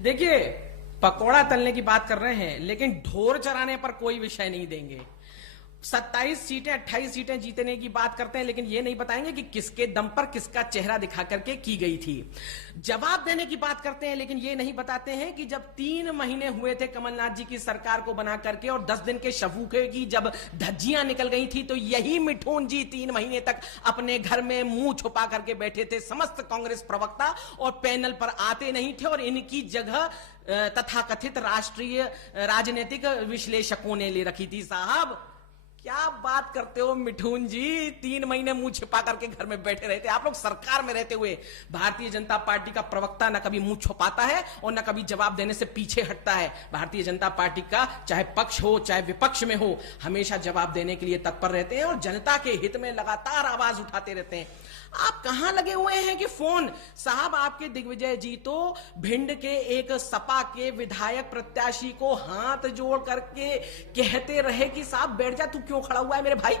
देखिए, पकौड़ा तलने की बात कर रहे हैं, लेकिन ढोर चराने पर कोई विषय नहीं देंगे। 27 सीटें 28 सीटें जीतने की बात करते हैं, लेकिन ये नहीं बताएंगे कि किसके दम पर किसका चेहरा दिखा करके की गई थी। जवाब देने की बात करते हैं, लेकिन ये नहीं बताते हैं कि जब 3 महीने हुए थे कमलनाथ जी की सरकार को बना करके और 10 दिन के शफूके की जब धज्जियां निकल गई थी, तो यही मिठून जी 3 महीने तक अपने घर में मुंह छुपा करके बैठे थे। समस्त कांग्रेस प्रवक्ता और पैनल पर आते नहीं थे और इनकी जगह तथाकथित राष्ट्रीय राजनीतिक विश्लेषकों ने ले रखी थी। साहब, क्या बात करते हो मिठून जी, 3 महीने मुंह छिपा करके घर में बैठे रहते। आप लोग सरकार में रहते हुए भारतीय जनता पार्टी का प्रवक्ता न कभी मुंह छुपाता है और न कभी जवाब देने से पीछे हटता है। भारतीय जनता पार्टी का चाहे पक्ष हो चाहे विपक्ष में हो, हमेशा जवाब देने के लिए तत्पर रहते हैं और जनता के हित में लगातार आवाज उठाते रहते हैं। आप कहां लगे हुए हैं कि फोन? साहब, आपके दिग्विजय जी तो भिंड के एक सपा के विधायक प्रत्याशी को हाथ जोड़ करके कहते रहे कि साहब बैठ जा, तू क्यों खड़ा हुआ है मेरे भाई,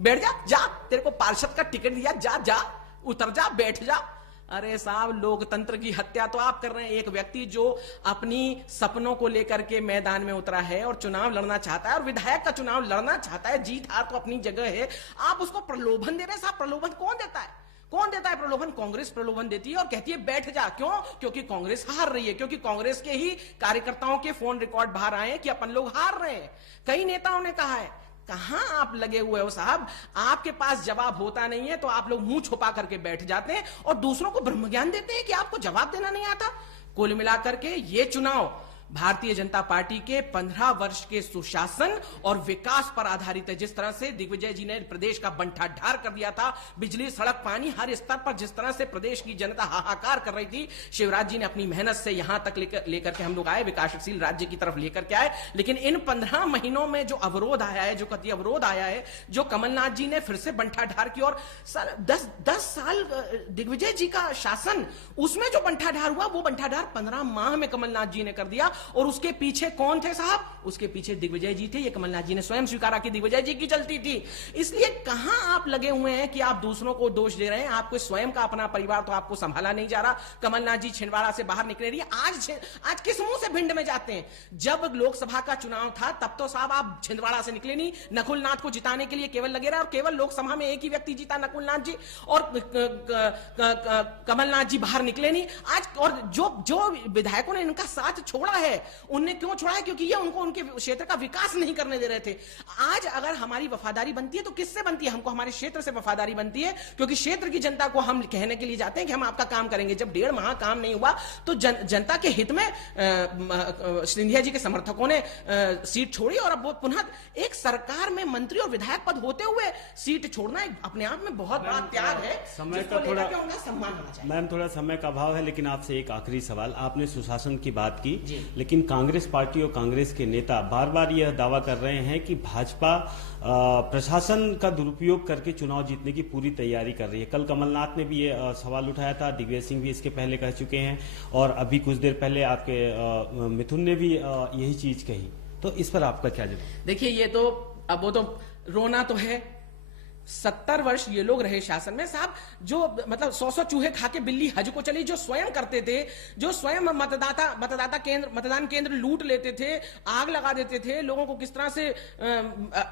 बैठ जा, जा, तेरे को पार्षद का टिकट दिया, जा जा, उतर जा, बैठ जा। अरे साहब, लोकतंत्र की हत्या तो आप कर रहे हैं। एक व्यक्ति जो अपनी सपनों को लेकर के मैदान में उतरा है और चुनाव लड़ना चाहता है और विधायक का चुनाव लड़ना चाहता है, जीत हार तो अपनी जगह है, आप उसको प्रलोभन दे रहे हैं। साहब, प्रलोभन कौन देता है? कौन देता है प्रलोभन? कांग्रेस प्रलोभन देती है और कहती है बैठ जा। क्यों? क्योंकि कांग्रेस हार रही है, क्योंकि कांग्रेस के ही कार्यकर्ताओं के फोन रिकॉर्ड बाहर आए कि अपन लोग हार रहे हैं। कई नेताओं ने कहा है। कहां आप लगे हुए हो साहब? आपके पास जवाब होता नहीं है तो आप लोग मुंह छुपा करके बैठ जाते हैं और दूसरों को ब्रह्म ज्ञान देते हैं कि आपको जवाब देना नहीं आता। कुल मिलाकर के ये चुनाव भारतीय जनता पार्टी के 15 वर्ष के सुशासन और विकास पर आधारित है। जिस तरह से दिग्विजय जी ने प्रदेश का बंटा ढार कर दिया था, बिजली, सड़क, पानी, हर स्तर पर जिस तरह से प्रदेश की जनता हाहाकार कर रही थी, शिवराज जी ने अपनी मेहनत से यहां तक लेकर के हम लोग आए, विकासशील राज्य की तरफ लेकर के आए। लेकिन इन 15 महीनों में जो अवरोध आया है, जो कथित अवरोध आया है, जो कमलनाथ जी ने फिर से बंटा ढार की और 10 साल दिग्विजय जी का शासन, उसमें जो बंटा ढार हुआ, वो बंटा ढार 15 माह में कमलनाथ जी ने कर दिया। और उसके पीछे कौन थे साहब? उसके पीछे दिग्विजय जी थे। ये कमलनाथ जी ने स्वयं स्वीकारा कि दिग्विजय जी की चलती थी। इसलिए कहां आप लगे हुए हैं कि आप दूसरों को दोष दे रहे हैं? आपको स्वयं का अपना परिवार तो आपको संभाला नहीं जा रहा। कमलनाथ जी छिंदवाड़ा से बाहर निकले रही। आज किस मुंह से भिंड में जाते हैं? जब लोकसभा का चुनाव था तब तो साहब आप छिंदवाड़ा से निकले नहीं। नकुलनाथ को जिताने के लिए केवल लगे रहे और केवल लोकसभा में एक ही व्यक्ति जीता, नकुलनाथ जी, और कमलनाथ जी बाहर निकले नहीं। आज और जो विधायकों ने इनका साथ छोड़ा है, उनने क्यों छोड़ा है? क्योंकि ये उनको उनके क्षेत्र का विकास नहीं करने दे रहे थे। आज अगर हमारी वफादारी बनती है तो किससे बनती है? हमको हमारे क्षेत्र से वफादारी बनती है, क्योंकि क्षेत्र की जनता को हम कहने के लिए जाते हैं कि हम आपका काम करेंगे। जब 1.5 माह काम नहीं हुआ तो जनता के हित में सिंधिया जी के समर्थकों ने सीट छोड़ी और अब वो पुनः एक सरकार में मंत्री और विधायक पद होते हुए सीट छोड़ना अपने आप में बहुत बड़ा त्याग है। समय का थोड़ा सम्मान होना चाहिए। मैम, थोड़ा समय का अभाव है, लेकिन आपसे एक आखिरी सवाल। आपने सुशासन की बात की, लेकिन कांग्रेस पार्टी और कांग्रेस के नेता बार बार यह दावा कर रहे हैं कि भाजपा प्रशासन का दुरुपयोग करके चुनाव जीतने की पूरी तैयारी कर रही है। कल कमलनाथ ने भी ये सवाल उठाया था, दिग्विजय सिंह भी इसके पहले कह चुके हैं और अभी कुछ देर पहले आपके मिथुन ने भी यही चीज कही। तो इस पर आपका क्या जवाब? देखिए, ये तो अब वो तो रोना तो है। 70 वर्ष ये लोग रहे शासन में साहब, जो मतलब 100 चूहे खा के बिल्ली हज को चली, जो स्वयं करते थे, जो स्वयं मतदान केंद्र लूट लेते थे, आग लगा देते थे, लोगों को किस तरह से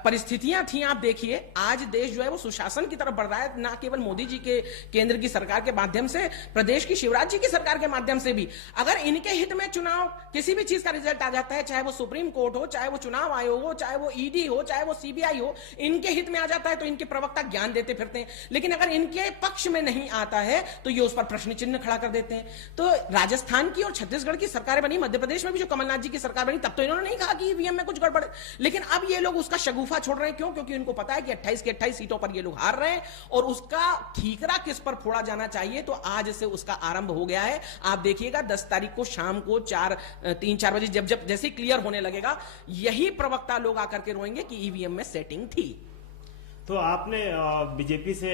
परिस्थितियां थी आप देखिए। आज देश जो है वो सुशासन की तरफ बढ़ रहा है, ना केवल मोदी जी के केंद्र की सरकार के माध्यम से, प्रदेश की शिवराज जी की सरकार के माध्यम से भी। अगर इनके हित में चुनाव किसी भी चीज का रिजल्ट आ जाता है, चाहे वो सुप्रीम कोर्ट हो, चाहे वो चुनाव आयोग हो, चाहे वो ईडी हो, चाहे वो सीबीआई हो, इनके हित में आ जाता है तो इनके प्रवक्ता ज्ञान देते फिरते हैं। लेकिन अगर इनके पक्ष में नहीं आता है तो ये उस पर प्रश्न चिन्ह खड़ा कर देते हैं। तो राजस्थान की और छत्तीसगढ़ की सरकारें बनी, मध्य प्रदेश में भी जो कमलनाथ जी की सरकार बनी, तब तो इन्होंने नहीं कहा कि ईवीएम में कुछ गड़बड़ है। लेकिन अब ये लोग उसका शगुफा छोड़ रहे हैं। क्यों? क्योंकि इनको पता है कि 28 की 28 सीटों पर ये लोग हार रहे हैं और उसका ठीकरा किस पर फोड़ा जाना चाहिए। तो आज से उसका आरंभ हो गया है। आप देखिएगा 10 तारीख को शाम को 3-4 बजे जब जैसे क्लियर होने लगेगा, यही प्रवक्ता लोग आकर के रोएंगे कि ईवीएम में सेटिंग थी। तो आपने बीजेपी से